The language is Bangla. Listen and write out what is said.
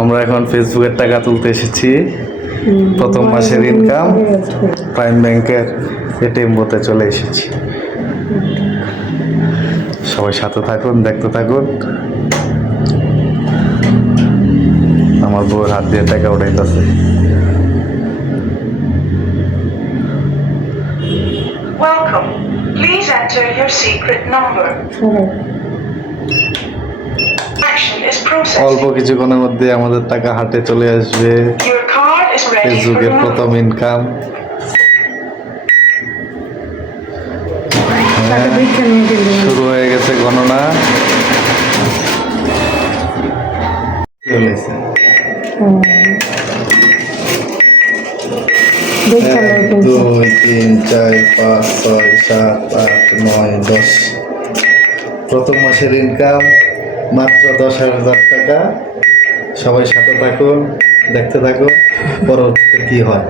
আমরা এখন ফেসবুকের টাকা তুলতে এসেছি। প্রথম মাসের ইনকাম প্রাইম ব্যাংকের এটিএম বুথে চলে এসেছি। সবাই সাথে থাকুন, দেখতে থাকুন। আমার বউয়ের হাত দিয়ে টাকা উঠাইতেছে। Welcome. Please enter your secret number. Action is অল্প processing. কিছুক্ষণের মধ্যে আমাদের টাকা হাতে চলে আসবে। Your card is ready for ফেসবুকের প্রথম removal. ইনকাম। শুরু হয়ে গেছে গণনা। এক, দুই, তিন, চার, পাঁচ, ছয়, সাত, আট, নয়, 10। প্রথম মাসের ইনকাম মাত্র 10,000 টাকা। সবাই সাথে থাকুন, দেখতে থাকুন পরবর্তীতে কি হয়।